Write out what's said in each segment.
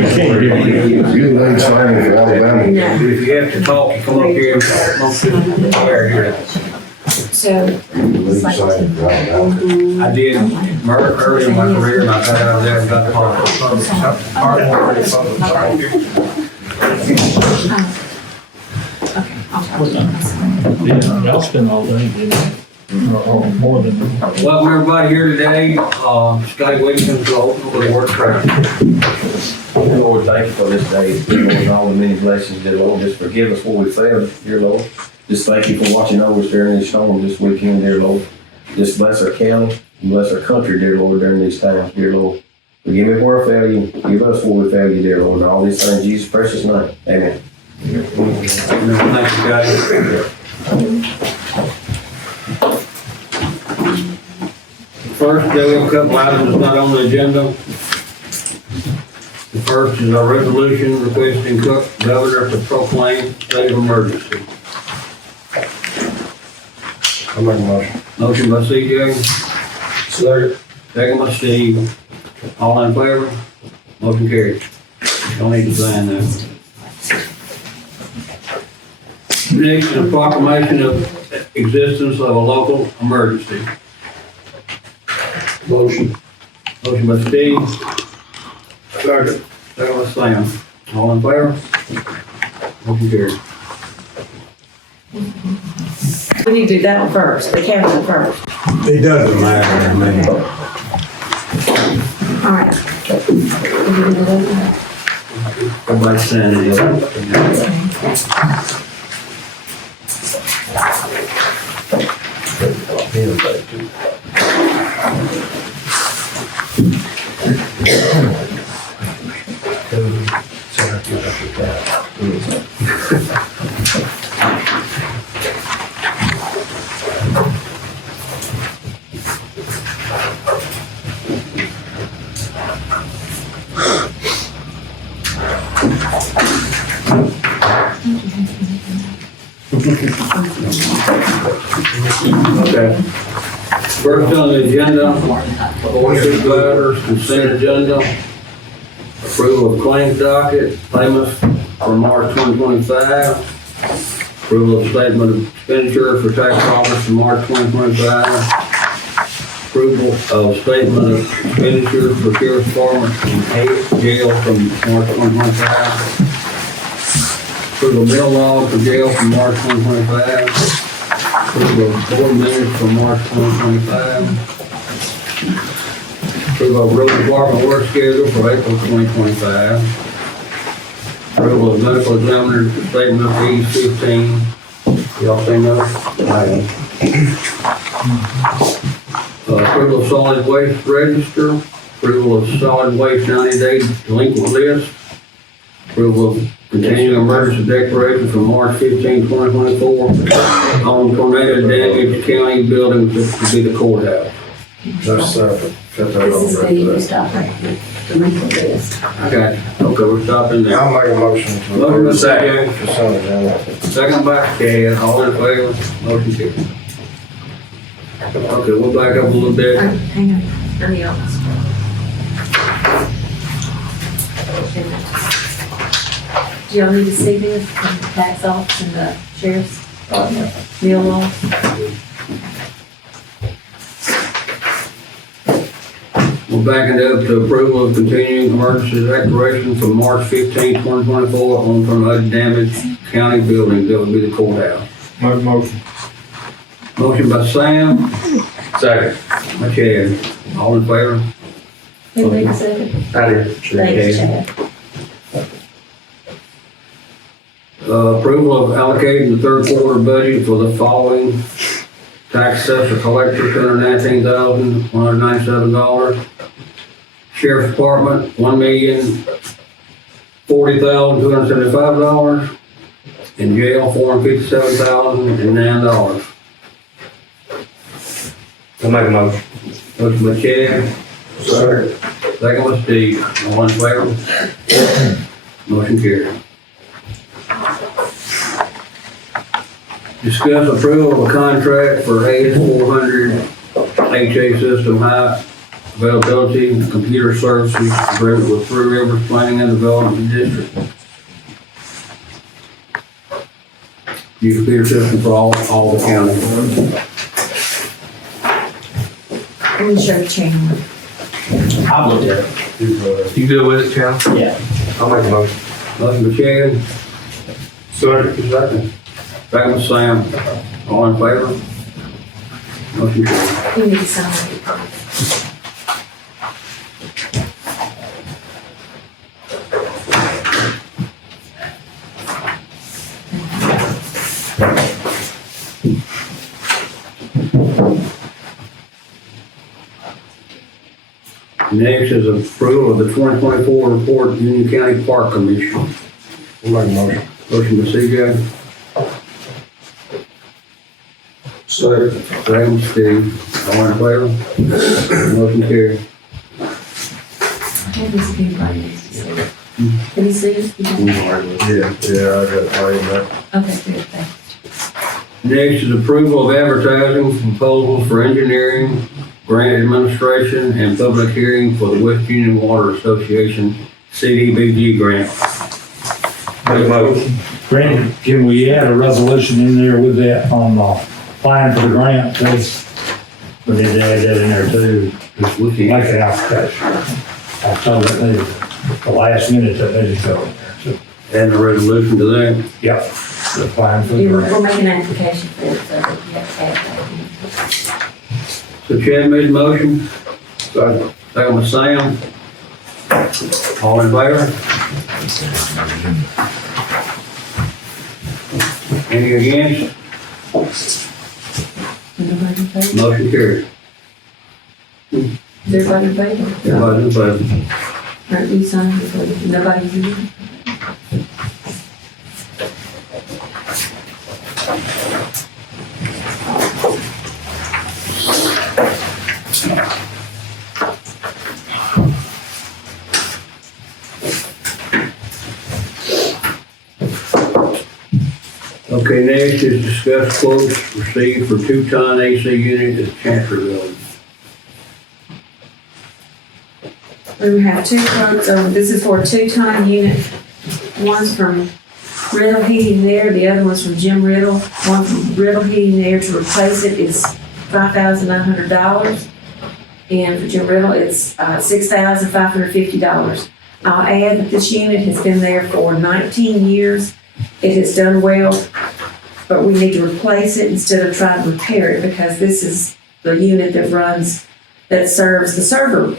You ain't signing for Alabama. No. If you have to talk, you come up here and talk. Here. So, You ain't signing for Alabama. I did early in my career, and I got out of there and got the Y'all spend all day, didn't you? Or more than. Welcome everybody here today. Scotty Williams will open for the word prayer. Dear Lord, thank you for this day, dear Lord, and all the many blessings, dear Lord. Just forgive us where we failed, dear Lord. Just thank you for watching over us during this storm this weekend, dear Lord. Just bless our county and bless our country, dear Lord, during these times, dear Lord. Forgive me where I failed you. Give us where we failed you, dear Lord. And all these things in Jesus' precious name. Amen. Thank you, guys. First, there are a couple items not on the agenda. The first is our resolution requesting Cook Governor to proclaim state of emergency. I'll make a motion. Motion by CJ. Second by Steve. All in favor? Motion carried. Don't need to sign that. Next is a proclamation of existence of a local emergency. Motion. Motion by Steve. Second. Second by Sam. All in favor? Motion carried. we need to do that one first, the county one first. It doesn't matter to me. All right. Everybody standing here. Okay. First on the agenda, Board of Supervisors, consent agenda, approval of claims docket, payments for March 2025, approval of statement of expenditure for tax office for March 2025, approval of statement of expenditures for sheriff's department and jail from March 2025, approval of bill log for jail from March 2025, approval of board minutes for March 2025. Approval of road department work schedule for April 2025. Approval of medical examiner statement of fees 15. Y'all say no? Approval of solid waste register. Approval of solid waste 90-day delinquent list. Approval of continuing emergency declaration for March 15, 2024 on tornado damaged county buildings to be the courthouse. Just, cut that This is over. the stop right here, the link list. Okay, we're stopping there. I'll make a motion to Motion by approve second. consent agenda. Second by Chad, all in favor, motion carried. Okay, we'll back up a little bit. Hang on, hurry up. Do y'all need to see this from the tax office and the sheriff's meal law? We're backing up to approval of continuing emergency declaration for March 15, 2024 on tornado damaged county building, that would be the courthouse. Make a motion. Motion by Sam, Second. by Chad, all in favor? Who made the second? I did. Thanks, Chad. Approval of allocating the third quarter budget for the following: tax assessor collector, $219,197. Sheriff's Department, $1,040,275. And jail, $457,009. I'll make a motion. Motion by Chad, Second. second by Steve, all in favor? Motion carried. Discuss approval of a contract for AS400 HA system high availability and computer services agreement with Three Rivers Planning and Development District. New computer system for all the counties. I'm sure Chandler. I've looked at it. You good with it, Chad? Yeah. I'll make a motion. Motion by Chad, Second. second by Sam. All in favor? Motion carried. You need to sign it. Next is approval of the 2024 report, Union County Park Commission. I'll make a motion. Motion by CJ, Second. second by Steve. All in favor? Motion carried. Have this again, Brian needs to see it. Can you see it? Yeah, I got it right in there. Okay, good, thanks. Next is approval of advertising proposals for engineering, grant administration, and public hearing for the West Union Water Association CDBG grant. Make a motion. Brandon, can we add a resolution in there with that on applying for the grant, please? We need to add that in there too. Just looking Like at the application. I told it needed, the last minute that needed to go in there. So, adding a resolution to that. yep, applying for the We're grant. making an application for it, so you have to add that. So Chad made the motion, Second. second by Sam. All in favor? Any against? Nobody in favor? Motion carried. Is everybody in favor? Everybody in favor? Aren't you signing it? Nobody here? Okay, next is discuss quotes received for 2-ton AC unit at Chancellorsville. We have two quotes, this is for a 2-ton unit. One's from Riddle Heating there, the other one's from Jim Riddle. One from Riddle Heating there to replace it is $5,900. And for Jim Riddle, it's $6,550. I'll add that this unit has been there for 19 years. It has done well, but we need to replace it instead of trying to repair it because this is the unit that serves the server room.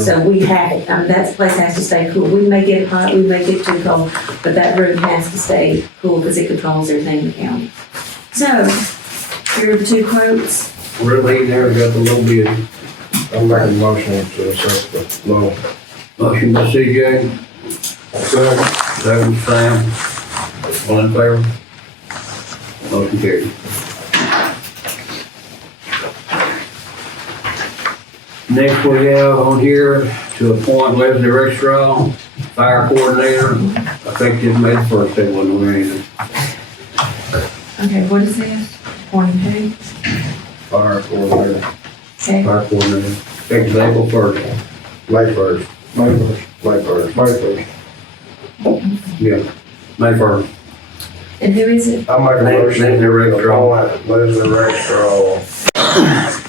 So we have it, that place has to stay cool. We may get hot, we may get too cold, but that room has to stay cool because it controls everything in the county. So, here are the two quotes. Really, there we got the low bid. I'm making a motion to accept the low. Motion by CJ, Second. second by Sam. All in favor? Motion carried. Next we have on here to appoint Leslie Rexstraw, fire coordinator, effective May 1st, they wasn't wearing anything. Okay, what is this? Appointing who? Fire coordinator. Okay, Fire coordinator, effective April 1st. May 1st. May 1st. May 1st. May 1st. Yeah, May 1st. and who is it? I make a motion Leslie to Rexstraw. appoint Leslie Rexstraw,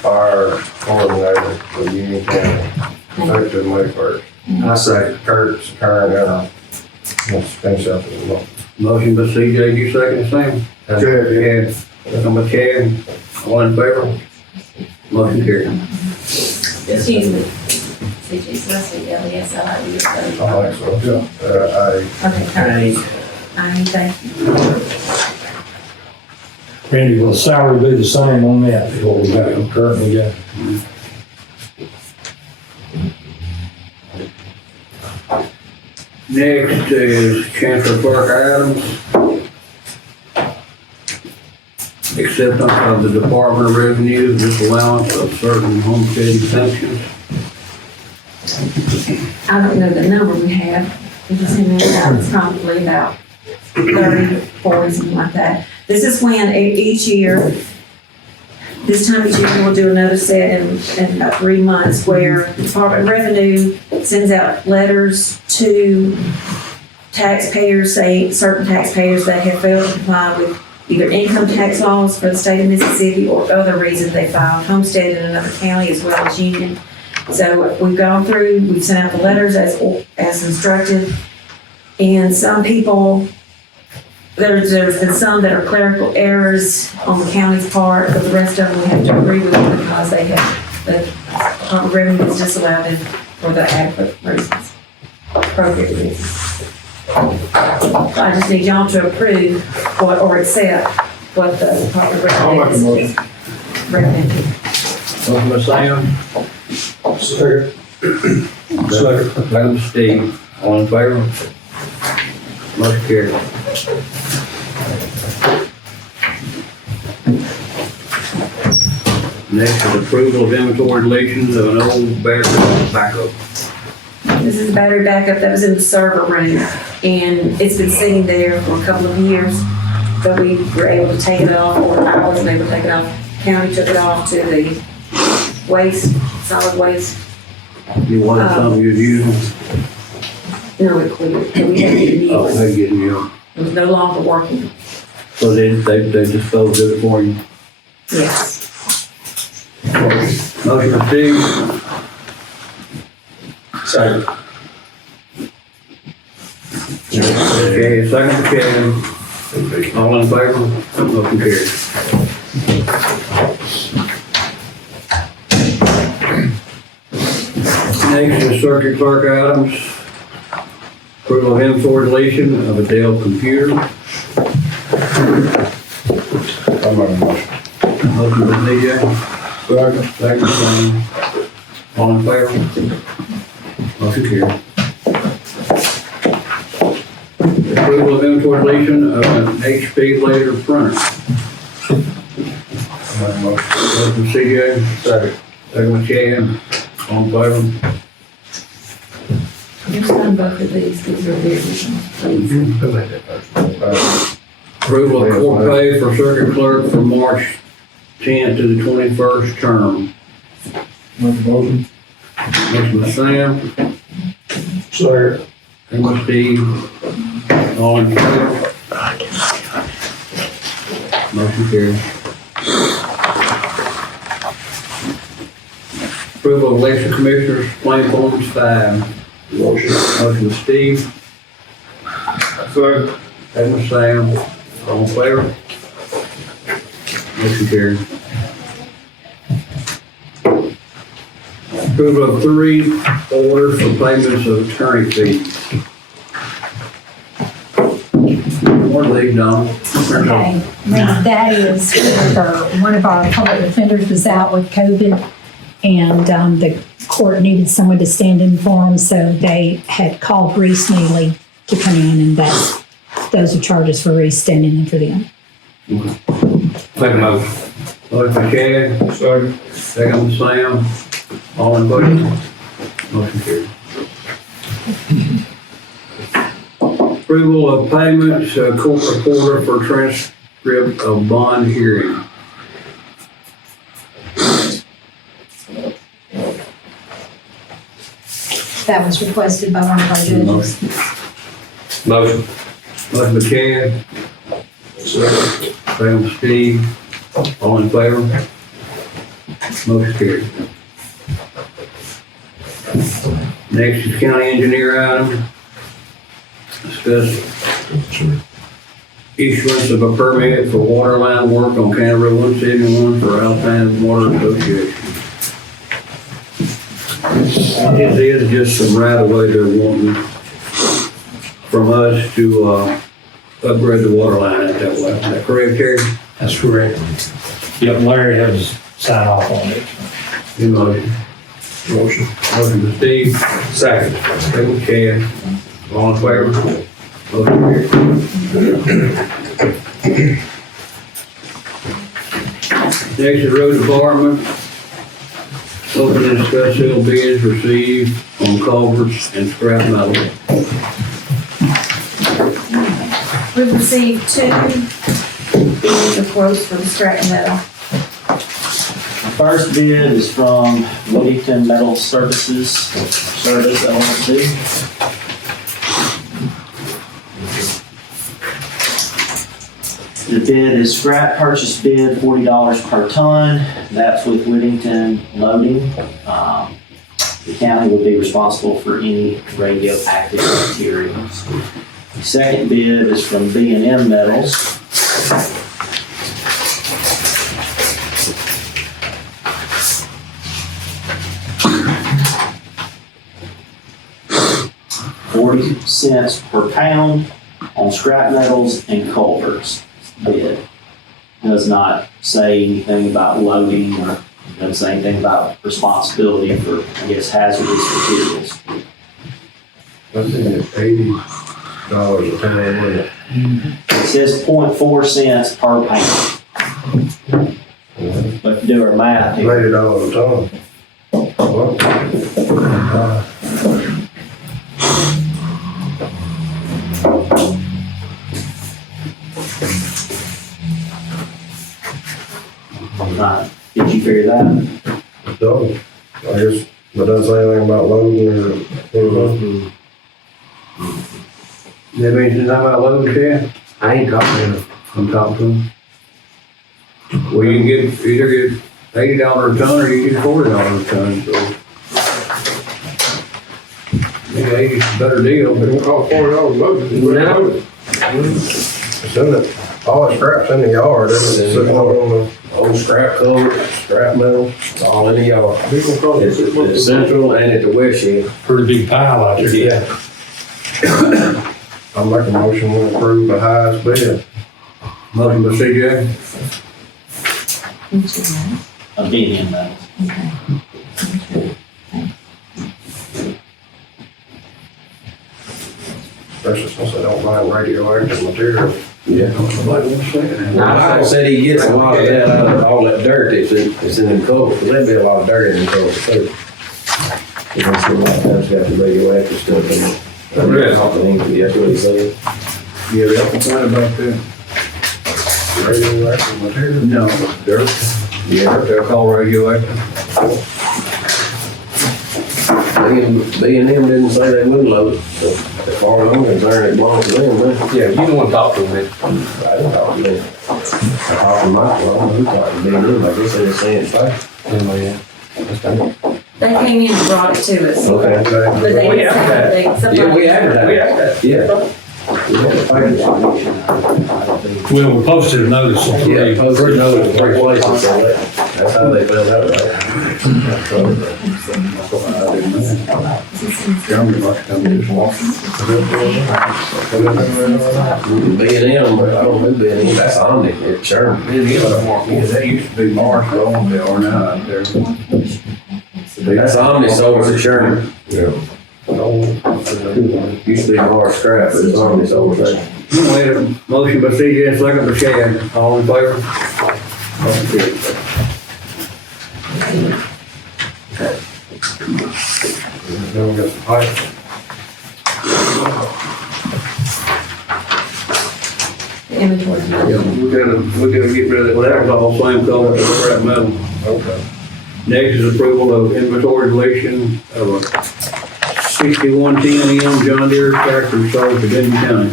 fire coordinator for Union County, effective May 1st. I say Kurt's current, let's finish up with the law. Motion by CJ, you second, Sam? Chad, Chad, second by Chad, all in favor? Motion carried. Excuse me. CJ's Leslie, L-E-S-L-I-E. I think so. Okay, thank you. Randy, will the salary be the same on that, as what we got currently got? Next is Chancellor Clerk Adams. Acceptance of the Department of Revenue disallowance of certain homestead exemptions. I don't know the number we have. It's in there, it's probably about 30, 40, something like that. This is when each year this time each year, we'll do another set in about 3 months where the Department of Revenue sends out letters to taxpayers, say certain taxpayers that have failed to comply with either income tax laws for the state of Mississippi or other reasons they filed homestead in another county as well as Union. So we've gone through, we've sent out the letters as instructed, and some people, there's been some that are clerical errors on the county's part, but the rest of them we have to agree with them because they have, the Department of Revenue is disallowed them for the adequate reasons, appropriate reasons. I just need y'all to approve what, or accept what the Department of Revenue is recommending. Motion by Sam. Second. Second by Steve. All in favor? Motion carried. Next is approval of inventory deletions of an old battery backup. This is a battery backup that was in the server room, and it's been sitting there for a couple of years, but we were able to take it off, or I wasn't able to take it off. County took it off to the waste, solid waste. You wanted something you'd use? No, it cleared, and we had to get a new Oh, one. they getting you. It was no longer working. So they disposed of it for you? Yes. Motion by Steve. Second. Okay, second by Kevin. All in favor? Motion carried. Next is circuit clerk items. Approval of inventory deletion of a Dell computer. I'm on the motion. Motion by DJ. Second by Sam. All in favor? Motion carried. Approval of inventory deletion of an HP laser printer. I'm on the motion. Motion by CJ. Second. Second by Chad. All in favor? You signed both of these are the originals, please. Who made that motion? Approval of court pay for circuit clerk from March 10th to the 21st term. Motion. Motion by Sam. Second. Second by Steve. All in favor? Motion carried. Approval of election commissioners, claim forms 5. Motion. Motion by Steve. Second. Second by Sam. All in favor? Motion carried. Approval of 3 orders for payments of attorney fees. What are these, Don? Okay, now that is for one of our public defenders was out with COVID, and the court needed someone to stand in for him, so they had called Reese Neely to come in, and those are charges for Reese standing in for them. Second motion. Motion by Chad. Second. Second by Sam. All in favor? Motion carried. Approval of payments, court reporter for transcript of bond hearing. That was requested by one of our judges. Motion. Motion by Chad. Second by Steve. All in favor? Motion carried. Next is county engineer item. Discuss issuance of a permit for water line work on County Road 171 for Alpine Water Association. It is just some right of way they're wanting from us to upgrade the water line at that way. Is that correct, Terry? That's correct. Yep, Larry has signed off on it. Good motion. Motion. Motion to Steve. Second. Second by Chad. All in favor? Motion carried. Next is road department. Open and discuss sale bids received on culverts and scrap metal. We've received 2 bids of quotes for the scrap metal. First bid is from Whittington Metal Service LLC. The bid is scrap purchase bid, $40 per ton. That's with Whittington Loading. The county will be responsible for any radioactive materials. The second bid is from B&M Metals. $0.40 per pound on scrap metals and culverts. Bid does not say anything about loading or doesn't say anything about responsibility for, I guess, hazardous materials. I think it's $80 a pound, wasn't it? It says 0.4 cents per pound. But if you do our math here, $80 a ton. Well, did you figure that? double. I guess, but doesn't say anything about loading or. That means it's not about loading, Chad? I ain't talking to him. I'm talking to him. Well, you can either get $80 a ton or you get $40 a ton, so. Maybe 80's a better deal, but It cost $40 load. It's in the, all the scrap's in the yard, it's sitting out on the. Old scrap cover, scrap metal, it's all in the yard. It's central and at the west end. Pretty big pile out there. Yeah. I'll make a motion to approve the highest bid. motion by CJ, A B&M Metals. Especially since I don't mind radioactive material. Yeah. I said he gets a lot of that out of all that dirt that's in the cover, because there'd be a lot of dirt in the cover too. You can see a lot of times got the radioactive stuff in it. That's what he said. yeah, they'll complain about that. Radioactive material? No, dirt. Yeah, they'll call radioactive. B&M didn't say they would load it, so as far as I'm concerned, it belongs to them, man. Yeah, you don't want to talk to him, man. I didn't talk to them. I talked to Michael, I don't know who talked to B&M, I guess they were saying fine. They came in and brought it to us. Okay. But they We didn't have say that. they, Yeah, somebody. we advertised. Yeah. We had to find it. Well, we posted a notice on Yeah, three. posted notice in 3 places, so that's how they found out about it. Jeremy must come in this morning. B&M, but I don't know B&M, that's Omni, it's Sherman. Yeah, that used to be Marshall, they are now out there. That's Omni Solar at Sherman. Yeah. Used to be hard scrap, but it's Omni Solar there. We had a motion by CJ, second by Chad, all in favor? Motion carried. Then we got the pipe. The inventory. Yeah, we gotta get rid of that, that was all same color, scrap metal. Okay. Next is approval of inventory deletion of a 6110M John Deere tractor sold to Denton County.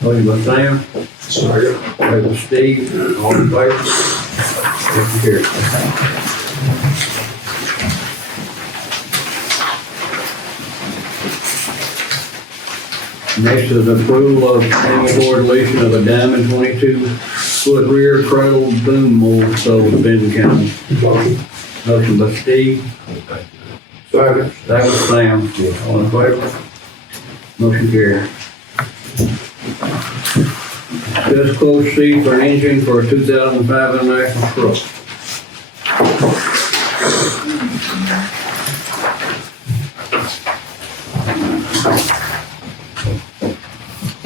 Motion by Sam, second by Steve, all in favor? Motion carried. Next is approval of inventory deletion of a diamond 22-foot rear cradle boom mold sold to Benton County. Motion by Steve. Second. That was Sam. All in favor? Motion carried. Just close seat for an engine for a 2005 International truck.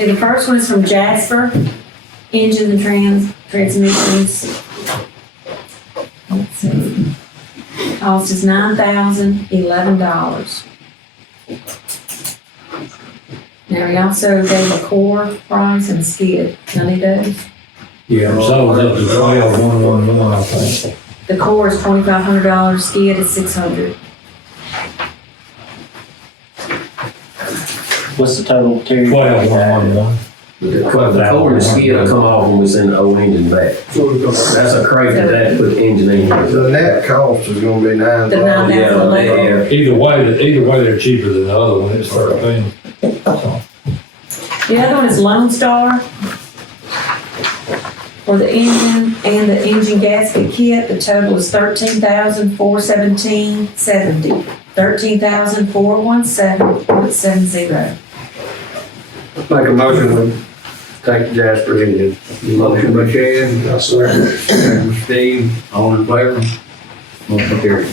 And the first one is from Jasper, engine and transmissions. Let's see. Cost is $9,011. Now, he also gave a core price and skid. None of those. Yeah, so it's up to 12,111, I think. The core is $2,500, skid is $600. What's the total, Terry? 12,111. The core and the skid will come off when we send the old engine back. That's a crazy that put the engine in. The net cost is gonna be $9,000. The $9,000. Either way, they're cheaper than the other one, it's 13. So, The other one is Lone Star. For the engine and the engine gasket kit, the total is $13,417.70. $13,417.70. Make a motion to take Jasper engine. Motion by Chad, Yes, sir. second by Steve, all in favor? Motion carried.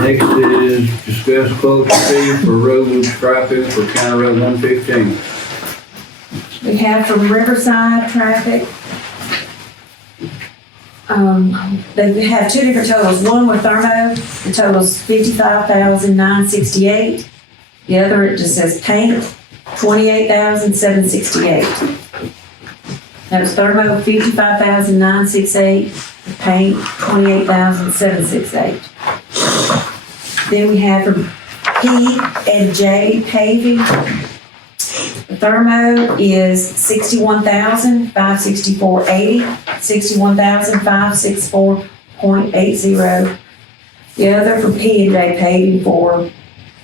Next is discuss quote fee for road striping for County Road 115. We have from Riverside Traffic. They have two different totals. One with Thermo, the total's $55,968. The other, it just says paint, $28,768. That was Thermo, $55,968, paint, $28,768. Then we have from P&J Paving. The Thermo is $61,564.80, $61,564.80. The other from P&J Paving for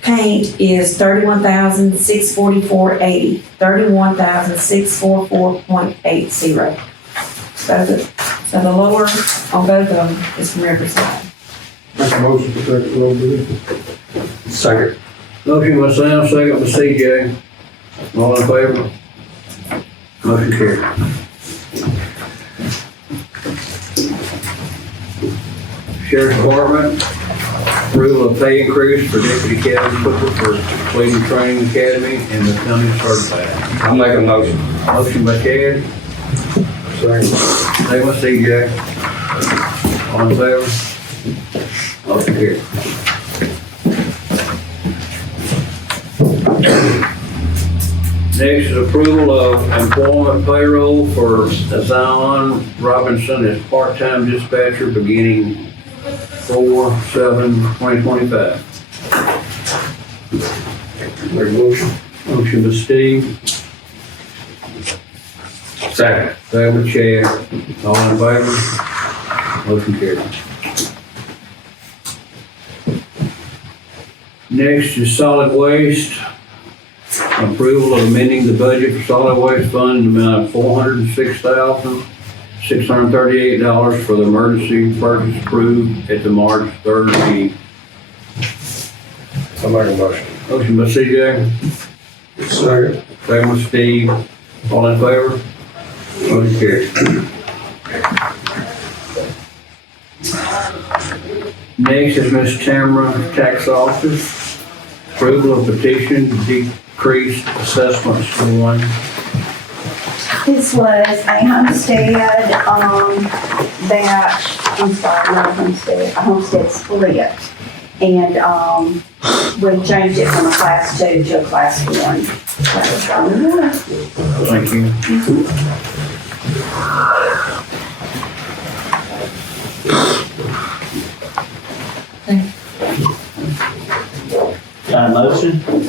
paint is $31,644.80, $31,644.80. So the lower on both of them is from Riverside. Make a motion to take the road bid. Second. Motion by Sam, second by CJ. All in favor? Motion carried. Sheriff's Department, approval of pay increase for deputy cabin cooker for completing training academy and becoming certified. I'll make a motion. Motion by Chad, second by CJ. All in favor? Motion carried. Next is approval of employment payroll for Zion Robinson as part-time dispatcher beginning 4/7/2025. Make a motion. Motion by Steve, Second. second by Chad. All in favor? Motion carried. Next is solid waste. Approval of amending the budget for solid waste fund in the amount of $406,638 for the emergency purchase approved at the March 3rd meeting. I'll make a motion. Motion by CJ, Second. second by Steve. All in favor? Motion carried. Next is Ms. Tamara, Tax Office. Approval of petition to decrease assessment one. This was a homestead, a homestead split. And, we changed it from a class 2 to a class 1. Thank you. Got a motion? I'll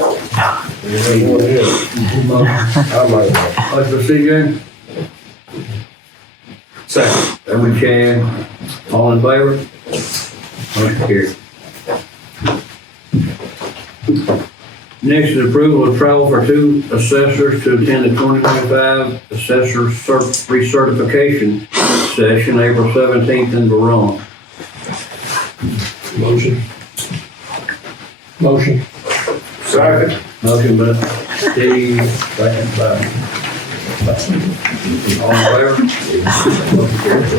make a motion. Motion by CJ, Second. second by Chad. All in favor? Motion carried. Next is approval of travel for two assessors to attend the 2025 assessor recertification session, April 17th in Verona. Motion. Motion. Second. Motion by Steve, second by. All in favor? Motion carried.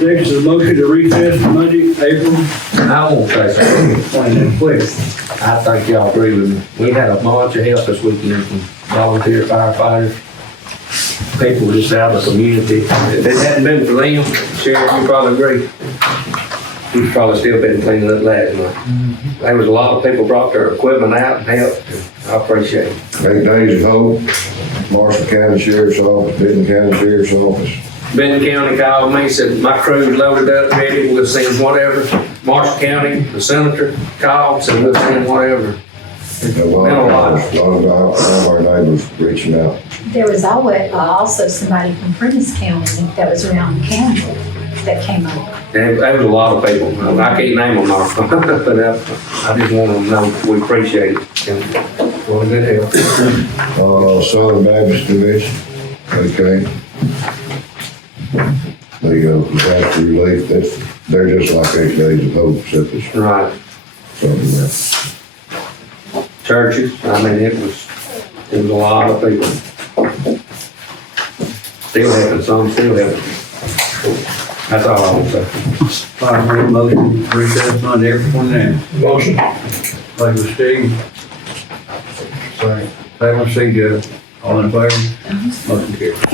Next is a motion to recess Monday, April I won't say something. 20th. Quick. I think y'all agree with me. We had a bunch of help this weekend from volunteer firefighters. People just out of the community. If it hadn't been for them, Sheriff, you probably agree. He's probably still been cleaning up last month. There was a lot of people brought their equipment out and helped, and I appreciate it. 8 Days of Hope, Marshall County Sheriff's Office, Benton County Sheriff's Office. Benton County called me, said, my crew's loaded up, ready, we'll send whatever. Marshall County, the senator called, said, we'll send whatever. A lot of our neighbors reaching out. There was also somebody from Prentice County that was around the county that came over. And there was a lot of people. I can't name them all, but I just want them to know we appreciate it. And well, good help. Southern Baptist Convention, okay. The disaster relief, they're just like 8 Days of Hope, except it's Right. something else. Churches, I mean, it was a lot of people. Still helping, some still helping. That's all I want to say. All right, make a motion to recess Monday, everyone there. Motion. Favor Steve, Sorry. favor CJ, all in favor? Motion carried.